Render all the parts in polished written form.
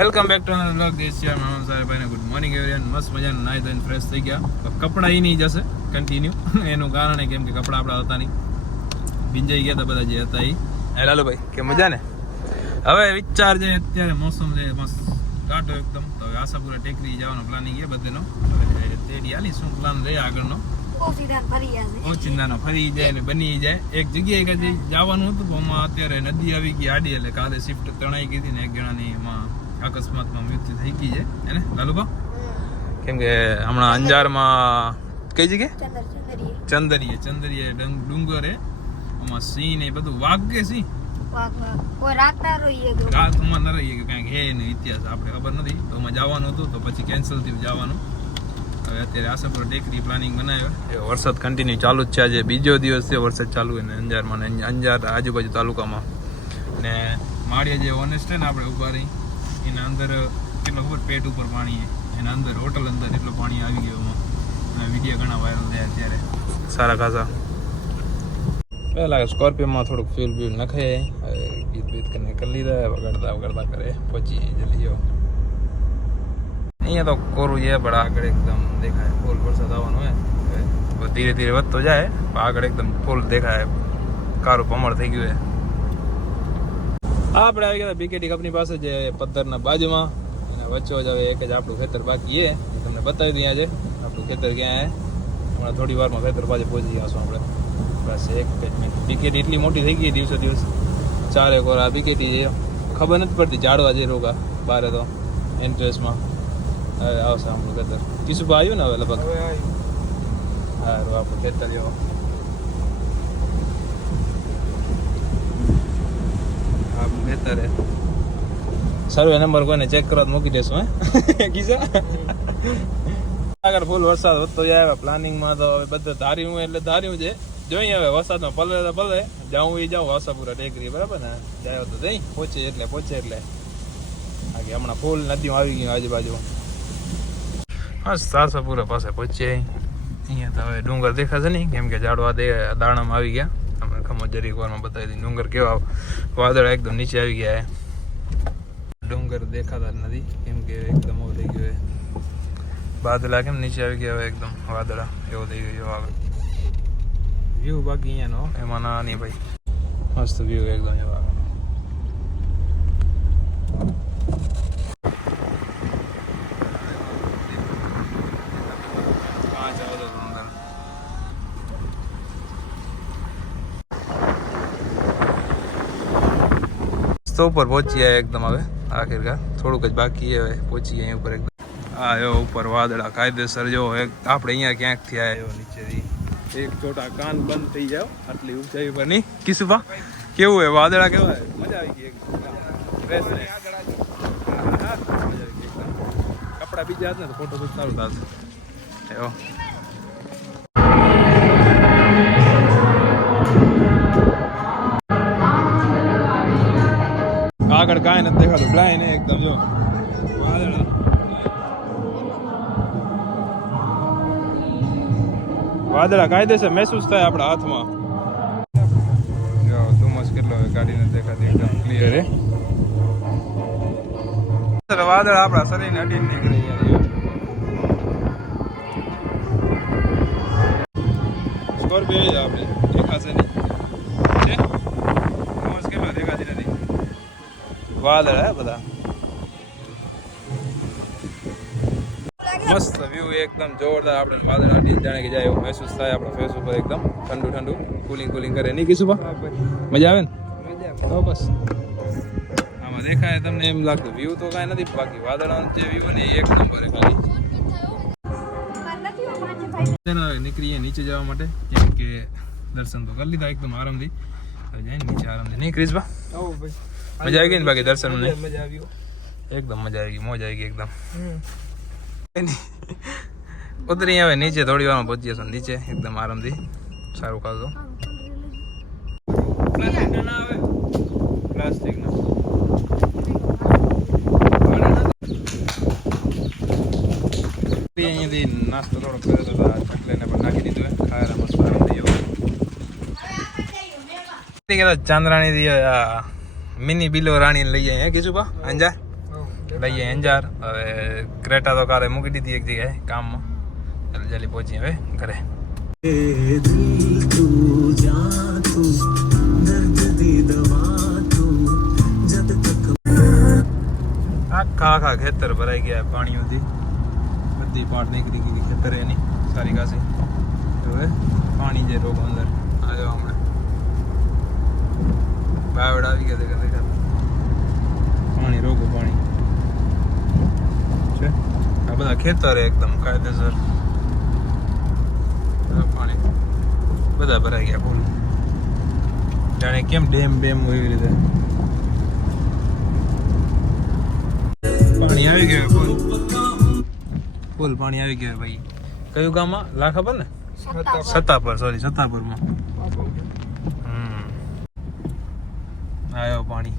Welcome back to another vlog. This year મામા સાહેબ ભાઈને ગુડ મોર્નિંગ એવરીવન. મસ્ત મજાનું નાઈ ધોઈને ફ્રેશ થઈ ગયા. કપડાં ઈ નહીં જશે કન્ટિન્યુ એનું કારણ કેમ કે કપડાં આપણા હતા નહીં, ભીંજાઈ ગયા હતા બધા જે હતા એ. લાલુભાઈ કે મજા ને. હવે વિચાર છે અત્યારે મોસમ છે મસ્ત કાઢો એકદમ. તો હવે આશાપુરા ટેકરી જવાનો પ્લાનિંગ છે બધેનો. હવે તેડી આલી શું પ્લાન રહે આગળનો ઓચિંદાનો ફરી જાય ને બની જાય. એક જગ્યાએ કદી જવાનું હતું પણ અત્યારે નદી આવી ગઈ આડી એટલે કાલે શિફ્ટ તણાઈ ગઈ હતી ને એક જણાની એમાં અકસ્માતમાં મૃત્યુ થઈ ગઈ છે એને લાલુબા. કેમ કે હમણાં અંજારમાં કઈ જગ્યાએ ચંદરીએ ડુંગરે આમાં સિંહ ને બધું વાગે સિંહ રાતમાં ન રહીએ કાંઈક હે ને ઇતિહાસ આપણે ખબર નથી. તો અમે જવાનું હતું તો પછી કેન્સલ થયું જવાનું. હવે અત્યારે આશાપુરા ટેકરી પ્લાનિંગ બનાવ્યો. વરસાદ કન્ટિન્યુ ચાલુ જ છે. આજે બીજો દિવસ છે વરસાદ ચાલુ હોય ને અંજારમાં ને અંજાર આજુબાજુ તાલુકામાં. ને માળિયા જે ઓનેસ્ટ છે ને આપણે ઉભા રહી એના અંદર કેટલો ખબર પેટ ઉપર પાણી એના અંદર હોટલ અંદર એટલું પાણી આવી ગયું એમાં. અને વિડીયો ઘણા વાયરલ થયા અત્યારે સારા ખાસા. પહેલાં સ્કોર્પિયોમાં થોડુંક ફ્યુલ બ્યુલ નખે ગીત બીત કરીને કરી લીધા વગાડતા કરે પહોંચી જલ્દી જાઓ. અહીંયા તો કોરું છે પણ આગળ એકદમ દેખાય ફૂલ વરસાદ આવવાનો હોય ધીરે ધીરે વધતો જાય પણ આગળ એકદમ ફૂલ દેખાય કારું પમળ થઈ ગયું છે. આપણે આવી ગયા બીકેટી કંપની પાસે જે પથ્થરના બાજુમાં એના વચ્ચે જ હવે એક જ આપણું ખેતર બાકી છે. તમને બતાવી દઈએ આજે આપણું ખેતર ક્યાં હમણાં થોડી વારમાં ખેતર પાસે પહોંચી જઈશું આપણે. બસ એક જ મિનિટ. બીકેટી એટલી મોટી થઈ ગઈ દિવસે દિવસ 4 એકર આ બીકેટી છે. ખબર નથી પડતી ઝાડવા જે રોગા બારે તો એન્ટ્રેસમાં હવે આવશે આપણું ખેતર. કિશુભા આવ્યું ને હવે લગભગ સારું આપણું ખેતર જેવો ખેતર હે. સર્વે નંબર કોઈને ચેક કરવા મૂકી દેશું હે કિશા. આગળ ફૂલ વરસાદ વધતો જાય. પ્લાનિંગમાં તો હવે બધું ધાર્યું એટલે ધાર્યું છે. જોઈએ હવે વરસાદમાં પલળે તો પલળે. જાઉં એ જાઉં આશાપુરા ટેકરી બરાબર ને જાય તો જઈ પહોંચે એટલે બાકી હમણાં ફૂલ નદીમાં આવી ગયું આજુબાજુ. હા આશાપુરા પાસે પહોંચીએ. અહીંયા તો હવે ડુંગર દેખાશે નહીં કેમ કે ઝાડવા દાણામાં આવી ગયા. તમે ખમો જરીક વારમાં બતાવી દઈએ ડુંગર કેવા વાદળા એકદમ નીચે આવી ગયા. ડુંગર દેખાતા જ નથી કેમ કે એકદમ એવું થઈ ગયું. વાદળા કેમ નીચે આવી ગયા હવે એકદમ વાદળા એવું થઈ ગયું. આગળ વ્યૂ બાકી અહીંયાનો એમાં ના નહીં ભાઈ મસ્ત વ્યૂ એકદમ એવા. તો ઉપર પહોંચી જાય એકદમ. હવે આખિરકાર થોડુંક જ બાકી હવે પહોંચી જાય ઉપર એકદમ. હા એવો ઉપર વાદળા કાયદેસર જો આપણે અહીંયા ક્યાંકથી આવ્યો નીચેથી એક છોટા કાન બંધ થઈ જાવ આટલી ઊંચાઈ પર નહીં. કિશુભા કેવું હોય વાદળા કેવા મજા આવી ગઈ એકદમ. કપડા બીજા જ ને તો ફોટો બહુ સારું થશે એવો. આગળ કાંઈ નથી દેખાતું બ્લાઇન્ડ એકદમ જો વાદળા. વાદળા કાયદેસર મહેસૂસ થાય આપણા હાથમાં. જો ધુમ્મસ કેટલો હોય ગાડી નથી દેખાતી એકદમ ક્લિયર હે. વાદળ આપણા શરીરને અડીને નીકળે યાર. સ્કોર્પિયો જ આપણે દેખાશે નહીં ધુમ્મસ કેટલો દેખાતી નથી. વાદળ હે બધા મસ્ત વ્યૂ એકદમ જોરદાર. આપણે વાદળ આટી જાણે કે જાય એવું મહેસૂસ થાય આપણા ફેસ ઉપર એકદમ ઠંડુ કુલિંગ કરે નહીં કિશુભા. મજા આવે ને તો બસ આમાં દેખાય તમને એમ લાગતું વ્યૂ તો કાંઈ નથી બાકી વાદળાનો જે વ્યૂ ને એક નંબર ખાલી. નીકળીએ નીચે જવા માટે કેમ કે દર્શન તો કરી લીધા એકદમ આરામથી. હવે જાય નીચે આરામથી નહીં ક્રિશભા મજા આવી ગઈ ને બાકી દર્શન મજા આવી એકદમ મજા આવી ગઈ મોજ આવી ગઈ એકદમ. ઉતરી હવે નીચે થોડી વારમાં પહોંચી જશો નીચે એકદમ આરામથી સારું ખાધું. પ્લાસ્ટિક ના અહીંયાથી નાસ્તો થોડો કર્યો હતો ચકલીને પણ નાખી દીધું ખાયલા મસ્ત આરામથી એવું. ચાંદરાણી મિની બિલો રાણી લઈ જાય હે કિશુભા અંજાર લઈએ અંજાર. હવે ક્રેટા તો કાલે મૂકી દીધી એક જગ્યાએ કામમાં. એટલે જલ્દી પહોંચીએ હવે ઘરે. આખા ખેતર ભરાઈ ગયા પાણીઓથી. બધી પાટ નીકળી ગઈ ખેતર એની સારી ખાસી. હવે પાણી જે રોગ અંદર આવ્યો હમણાં બાવડ આવી ગયા પાણી રોગો પાણી છે. આ બધા ખેતર એકદમ કાયદેસર પાણી બધા ભરાઈ ગયા ફૂલ. જાણે કેમ ડેમ એવી રીતે પાણી આવી ગયું. ફૂલ પાણી આવી ગયું ભાઈ. કયું ગામમાં લા ખબર ને? સત્તાપર. સોરી, સત્તાપરમાં આવ્યો પાણી.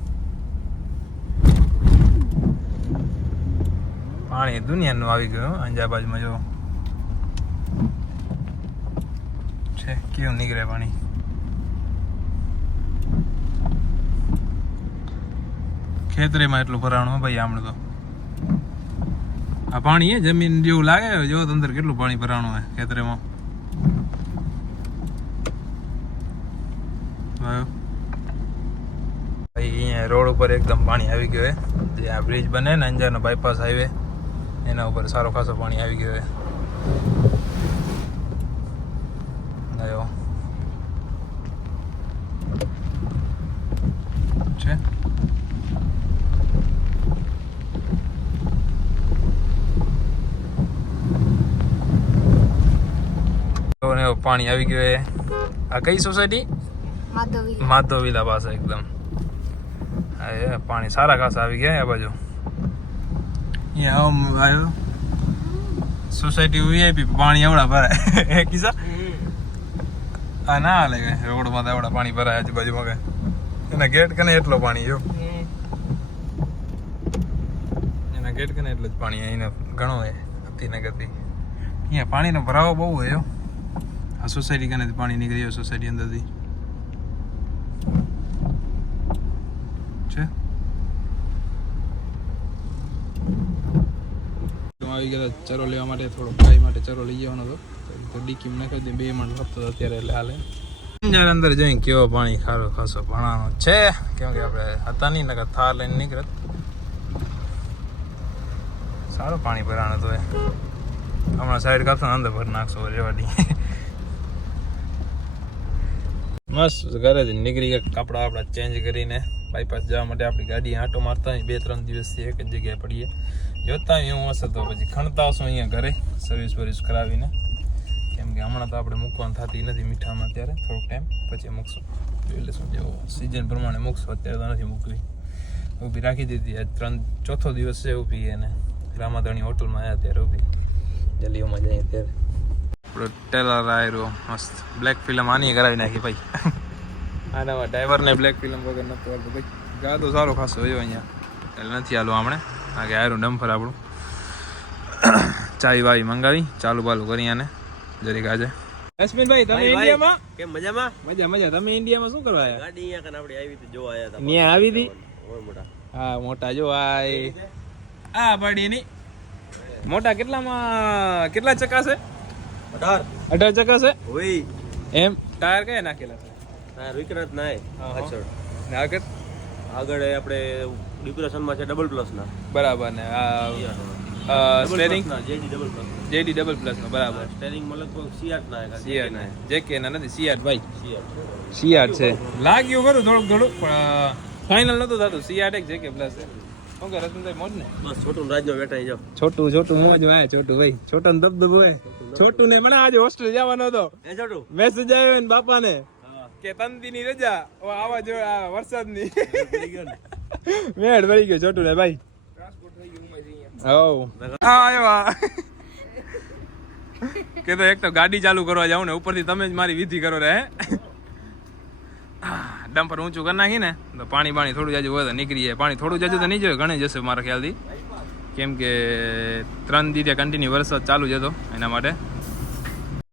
પાણી દુનિયાનું આવી ગયું અંજા બાજુમાં. જો છે કેવું નીકળે પાણી. ખેતરીમાં એટલું ભરાણું ભાઈ આમણે તો. આ પાણી હે જમીન જેવું લાગે. જો અંદર કેટલું પાણી ભરાણું હે ખેતરેમાં. અહીંયા રોડ ઉપર એકદમ પાણી આવી ગયું હે. જે આ બ્રિજ બને ને અંજારનો બાયપાસ હાઈવે એના ઉપર સારો ખાસો પાણી આવી ગયું હે. પાણી આવી ગયું. આ કઈ સોસાયટી? માધવ વિલા પાસે એકદમ. પાણી સારા ખાસા આવી ગયા આ બાજુ. આવ્યો સોસાયટી વીઆઈપી. પાણી એવડા ભરાય કિસ્સા. આ ના હાલે કઈ રોડમાં તો એવડા પાણી ભરાય આજુબાજુમાં કઈ. એના ગેટ કને એટલો પાણી. જો એના ગેટ કને એટલું જ પાણી. એને ઘણો હે ગતિ ને ગતિ. અહીંયા પાણીનો ભરાવો બહુ હોય. આ સોસાયટી કને પાણી નીકળી સોસાયટી અંદરથી છે. આવી ગયા ચરો લેવા માટે. થોડો ગાય માટે ચરો લઈ જવાનો હતો. ડીકીમ નાખી દે. 2 મણ લપતો અત્યારે એટલે હાલે. અંજાર અંદર જઈને કેવો પાણી ખારો ખાસો ભણાનો છે. કેમ કે આપણે હતા નહીં નકર થાર લઈને નીકળત. સારું પાણી ભરાણું તો હમણાં સાઈડ કાપશો અંદર ભરી નાખશો રેવાડી. મસ્ત ઘરે જ નીકળી ગયા. કપડા આપણા ચેન્જ કરીને બાયપાસ જવા માટે આપણી ગાડી આંટો મારતા 2-3 દિવસથી એક જ જગ્યાએ પડીએ. જોતા એવું હશે તો પછી ખણતા આવશું અહીંયા ઘરે સર્વિસ કરાવીને. કેમ કે હમણાં તો આપણે મૂકવાનું થતી નથી મીઠામાં. અત્યારે થોડોક ટાઈમ પછી મૂકશું. જોઈ લેશું જેવો સિઝન પ્રમાણે મૂકશું. અત્યારે તો નથી મૂકવી. ઊભી રાખી દીધી. આજ 4થો દિવસ છે ઊભી. એને રામાધણી હોટલમાં આવ્યા ત્યારે ઊભી. જલ્દીઓમાં જઈએ ત્યારે આપણો ટેલર આવ્યો મસ્ત. બ્લેક ફિલ્મ આની કરાવી નાખી ભાઈ. આનામાં ડ્રાઈવરને બ્લેક ફિલ્મ વગર નહોતું આવતું ભાઈ. ગાતો સારો ખાસો હોય અહીંયા એટલે નથી હાલો આપણે. આગે આવ્યું ડમ્ફર આપણું. ચાવી વાવી મંગાવી ચાલુ બાલુ કરી આને જરીક આજે. અશ્મિનભાઈ તમે ઇન્ડિયામાં કેમ? મજામાં? મજા. તમે ઇન્ડિયામાં શું કરવા આવ્યા? ગાડી અહીંયા કને આપણી આવી હતી જોવા આવ્યા હતા. ન્યા આવી હતી? હા મોટા જો આ પાડીની મોટા. કેટલા ચકા છે? 18 ચકા છે. ઓય એમ. ટાયર કયા નાખેલા છે? ટાયર વિક્રાંત નાય પાછળ ને આગળ આપણે ડિપ્રેશનમાં છે ડબલ પ્લસ ના. બરાબર ને આ સ્ટેરિંગ જેડી ડબલ પ્લસ નો. બરાબર. સ્ટેરિંગ માં લગભગ સિયાટ ના જેકે ના નથી. સિયાટ ભાઈ સિયાટ છે. લાગ્યું ખરું થોડુંક પણ ફાઇનલ નતું થતું. સિયાટ એક જેકે પ્લસ છે. શું કે રસનભાઈ મોજ ને? બસ છોટું રાજનો બેઠા જાવ. છોટું મોજ હોય. છોટું ભાઈ છોટું દબદબ હોય. છોટું ને મને આજે હોસ્ટેલ જવાનો હતો. મેસેજ આવ્યો ને બાપા ને કે તંદી ની રજા આવા જો વરસાદ ની. મેળ પડી ગયો છોટું ને ભાઈ. કે તો એક તો ગાડી ચાલુ કરવા જાવ ને ઉપરથી તમે જ મારી વિધિ કરો રે. ડમ્પર ઊંચું કરી નાખી ને તો પાણી થોડું જાજુ હોય તો નીકળી જાય. પાણી થોડું જાજુ તો નહીં જોઈએ. ઘણી જશે મારા ખ્યાલથી. કેમ કે 3 દિવસ કન્ટિન્યુ વરસાદ ચાલુ જ હતો એના માટે.